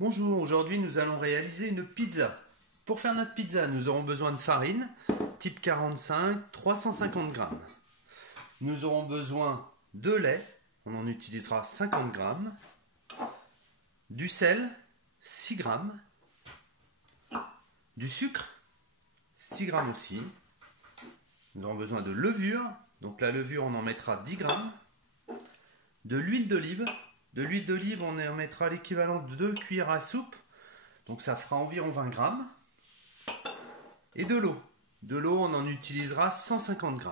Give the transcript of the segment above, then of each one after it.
Bonjour, aujourd'hui nous allons réaliser une pizza. Pour faire notre pizza, nous aurons besoin de farine, type 45, 350 g. Nous aurons besoin de lait, on en utilisera 50 g, du sel, 6 g, du sucre, 6 g aussi. Nous aurons besoin de levure, donc la levure on en mettra 10 g, de l'huile d'olive. De l'huile d'olive, on en mettra l'équivalent de 2 cuillères à soupe, donc ça fera environ 20 g. Et de l'eau. De l'eau, on en utilisera 150 g.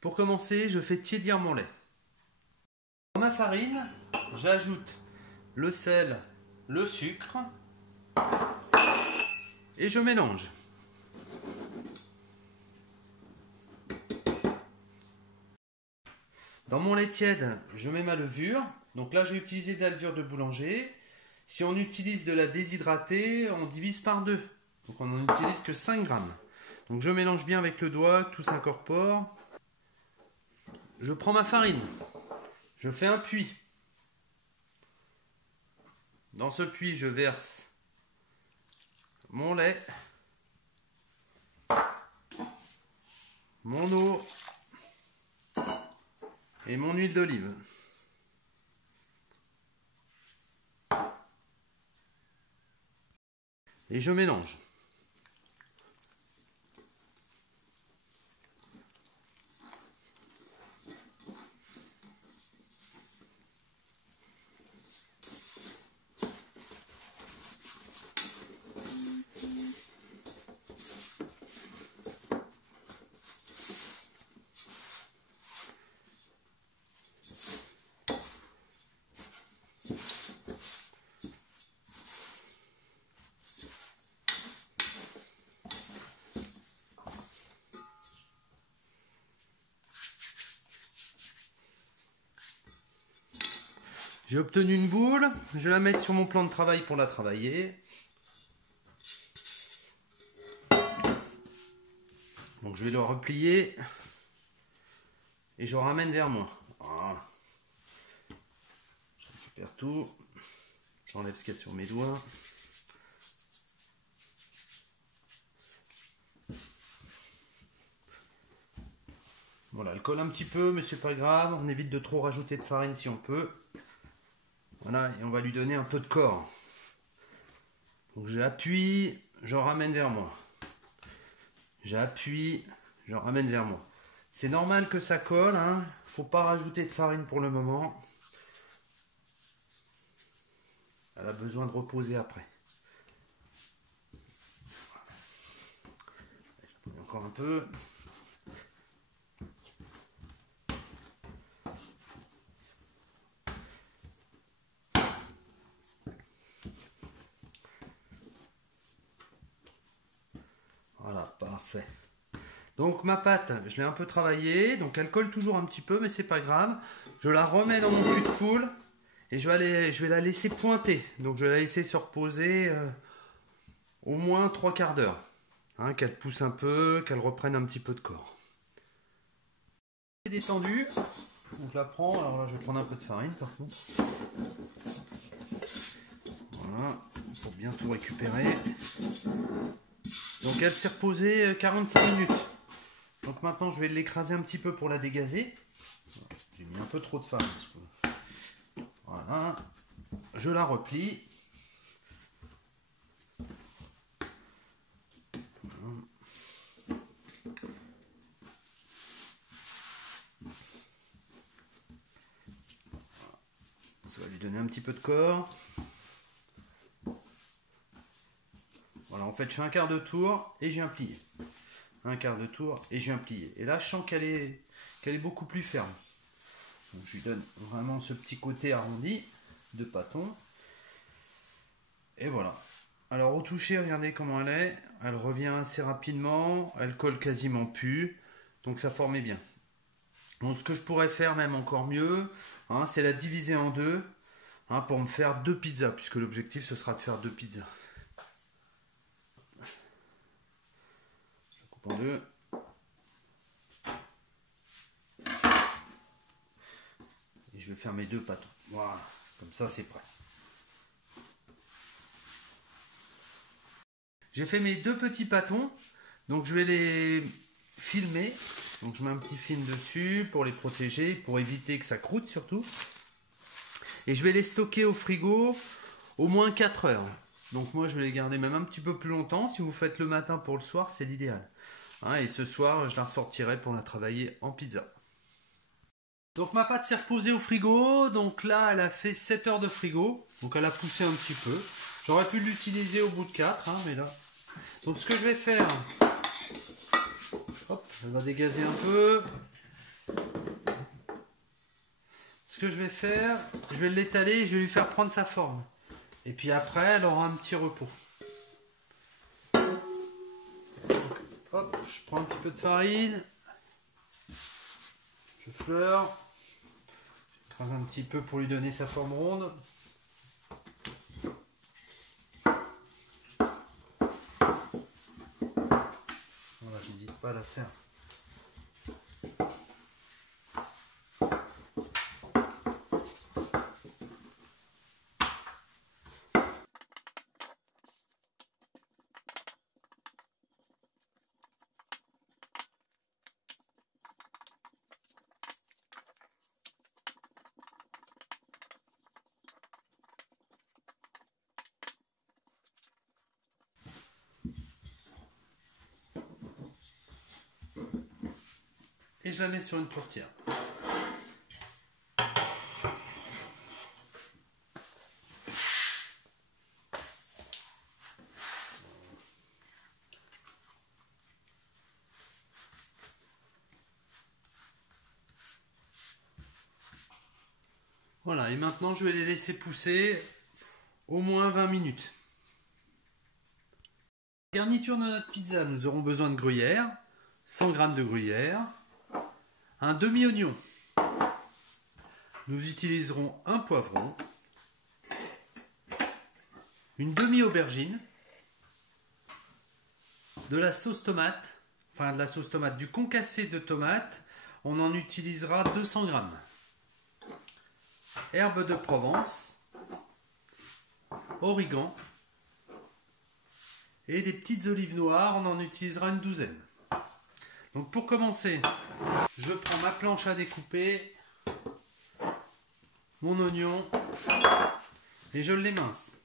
Pour commencer, je fais tiédir mon lait. Dans ma farine, j'ajoute le sel, le sucre et je mélange. Dans mon lait tiède, je mets ma levure. Donc là, j'ai utilisé de la levure de boulanger. Si on utilise de la déshydratée, on divise par 2. Donc on n'en utilise que 5 g. Donc je mélange bien avec le doigt, tout s'incorpore. Je prends ma farine. Je fais un puits. Dans ce puits, je verse mon lait, mon eau et mon huile d'olive. Et je mélange. J'ai obtenu une boule, je la mets sur mon plan de travail pour la travailler. Donc je vais le replier et je ramène vers moi. Voilà. Je récupère tout, j'enlève ce qu'il y a sur mes doigts. Voilà, elle colle un petit peu, mais c'est pas grave, on évite de trop rajouter de farine si on peut. Voilà, et on va lui donner un peu de corps. Donc j'appuie, je ramène vers moi. J'appuie, je ramène vers moi. C'est normal que ça colle, hein. Faut pas rajouter de farine pour le moment. Elle a besoin de reposer après. Je la encore un peu. Voilà, parfait. Donc ma pâte, je l'ai un peu travaillée, donc elle colle toujours un petit peu, mais c'est pas grave. Je la remets dans mon cul de poule et je vais la laisser pointer. Donc je vais la laisser se reposer au moins 3 quarts d'heure. Hein, qu'elle pousse un peu, qu'elle reprenne un petit peu de corps. C'est détendu, donc je la prends. Alors là, je vais prendre un peu de farine par contre. Voilà, pour bien tout récupérer. Donc elle s'est reposée 45 minutes. Donc maintenant je vais l'écraser un petit peu pour la dégazer. J'ai mis un peu trop de farine. Voilà. Je la replie. Ça va lui donner un petit peu de corps. Voilà, en fait je fais un quart de tour et j'ai un plié. Un quart de tour et j'ai un plié. Et là je sens qu'elle est beaucoup plus ferme. Donc, je lui donne vraiment ce petit côté arrondi de pâton. Et voilà. Alors au toucher, regardez comment elle est. Elle revient assez rapidement. Elle colle quasiment plus. Donc ça formait bien. Donc ce que je pourrais faire même encore mieux, hein, c'est la diviser en deux, hein, pour me faire 2 pizzas. Puisque l'objectif ce sera de faire 2 pizzas. Je coupe en deux. Et je vais faire mes 2 pâtons. Voilà. Comme ça, c'est prêt. J'ai fait mes 2 petits pâtons. Donc je vais les filmer. Donc je mets un petit film dessus pour les protéger, pour éviter que ça croûte surtout. Et je vais les stocker au frigo au moins 4 heures. Donc moi je vais les garder même un petit peu plus longtemps. Si vous faites le matin pour le soir, c'est l'idéal. Hein, et ce soir, je la ressortirai pour la travailler en pizza. Donc ma pâte s'est reposée au frigo. Donc là, elle a fait 7 heures de frigo. Donc elle a poussé un petit peu. J'aurais pu l'utiliser au bout de 4, hein, mais là... Donc ce que je vais faire... Hop, elle va dégazer un peu. Ce que je vais faire, je vais l'étaler et je vais lui faire prendre sa forme. Et puis après, elle aura un petit repos. Donc, hop, je prends un petit peu de farine. Je fleure. J'écrase un petit peu pour lui donner sa forme ronde. Voilà, j'hésite pas à la faire. Et je la mets sur une tourtière. Voilà, et maintenant je vais les laisser pousser au moins 20 minutes. Garniture de notre pizza, nous aurons besoin de gruyère, 100 g de gruyère, un demi-oignon. Nous utiliserons un poivron, une demi-aubergine, de la sauce tomate, enfin de la sauce tomate, du concassé de tomate, on en utilisera 200 g. Herbes de Provence, origan et des petites olives noires, on en utilisera une douzaine. Donc pour commencer, je prends ma planche à découper, mon oignon et je l'émince.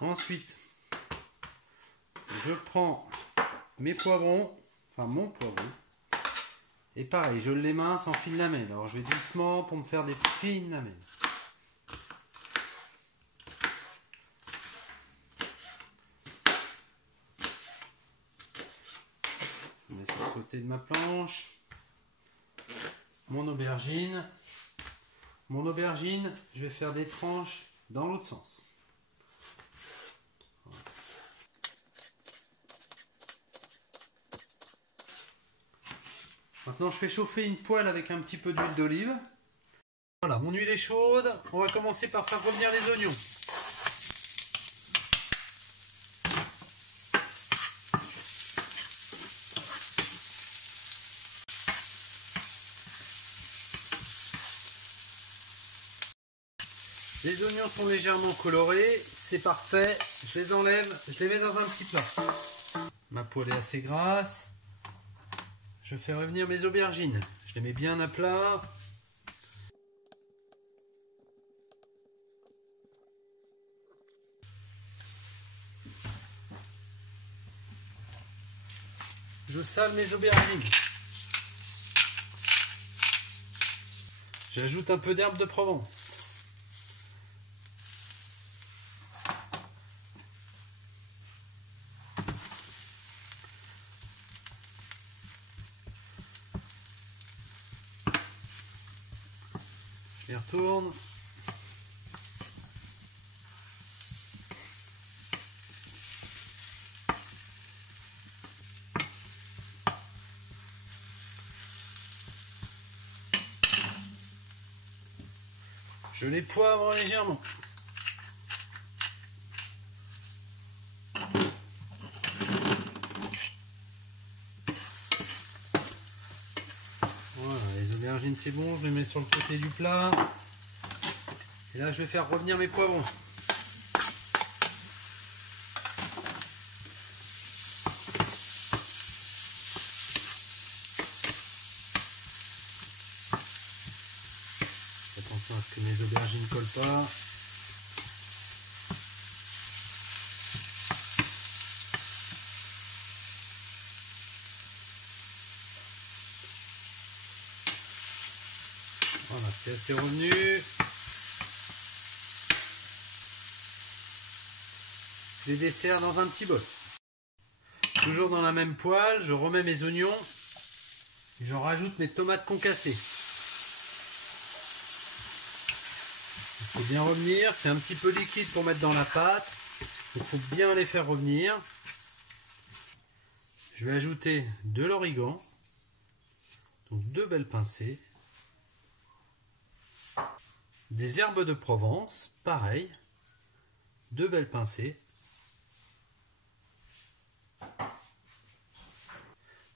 Ensuite, je prends mes poivrons, enfin mon poivron, et pareil, je l'émince en fines lamelles. Alors je vais doucement pour me faire des fines lamelles. Je mets sur le côté de ma planche. Mon aubergine. Mon aubergine, je vais faire des tranches dans l'autre sens. Maintenant, je fais chauffer une poêle avec un petit peu d'huile d'olive. Voilà, mon huile est chaude. On va commencer par faire revenir les oignons. Les oignons sont légèrement colorés, c'est parfait. Je les enlève, je les mets dans un petit plat. Ma poêle est assez grasse. Je fais revenir mes aubergines. Je les mets bien à plat. Je sale mes aubergines. J'ajoute un peu d'herbe de Provence. Je les retourne. Je les poivre légèrement. L'aubergine c'est bon, je les mets sur le côté du plat. Et là je vais faire revenir mes poivrons. Attention à ce que mes aubergines ne collent pas. Voilà, c'est assez revenu. Je les desserre dans un petit bol. Toujours dans la même poêle, je remets mes oignons et j'en rajoute mes tomates concassées. Il faut bien revenir, c'est un petit peu liquide pour mettre dans la pâte. Il faut bien les faire revenir. Je vais ajouter de l'origan, donc 2 belles pincées. Des herbes de Provence, pareil, 2 belles pincées.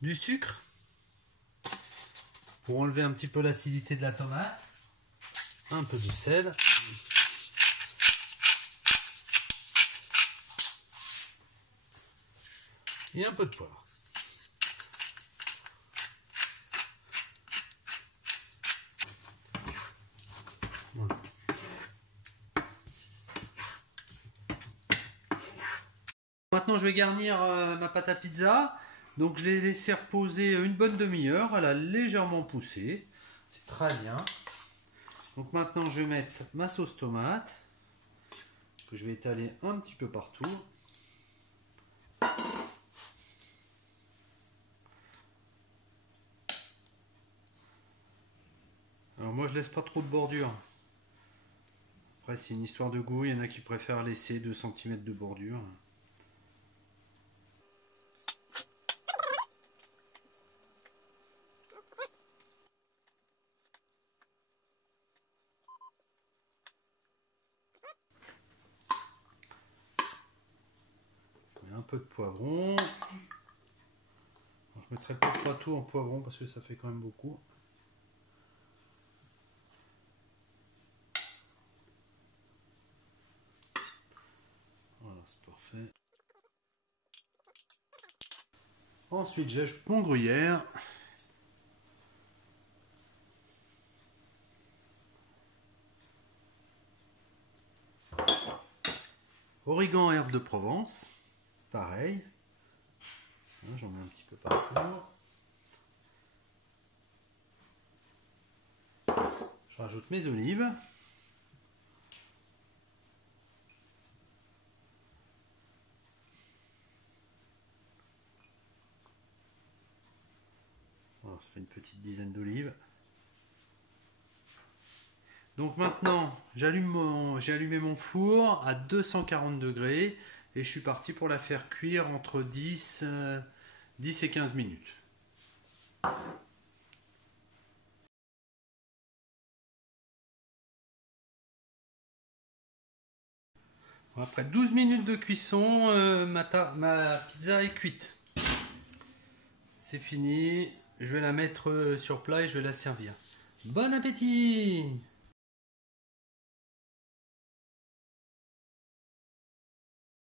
Du sucre pour enlever un petit peu l'acidité de la tomate. Un peu de sel. Et un peu de poivre. Voilà. Maintenant je vais garnir ma pâte à pizza. Donc je l'ai laissé reposer une bonne demi-heure. Elle a légèrement poussé. C'est très bien. Donc maintenant je vais mettre ma sauce tomate. Que je vais étaler un petit peu partout. Alors moi je laisse pas trop de bordure. Après c'est une histoire de goût. Il y en a qui préfèrent laisser 2 cm de bordure. Un peu de poivron. Alors, je mettrai peut-être pas tout en poivron parce que ça fait quand même beaucoup. Voilà, c'est parfait. Ensuite, j'ajoute mon gruyère. Origan, herbe de Provence. Pareil. J'en mets un petit peu partout. Je rajoute mes olives. Voilà, ça fait une petite dizaine d'olives. Donc maintenant, j'ai allumé mon four à 240 degrés et je suis parti pour la faire cuire entre 10 et 15 minutes. Après 12 minutes de cuisson, ma pizza est cuite. C'est fini. Je vais la mettre sur plat et je vais la servir. Bon appétit!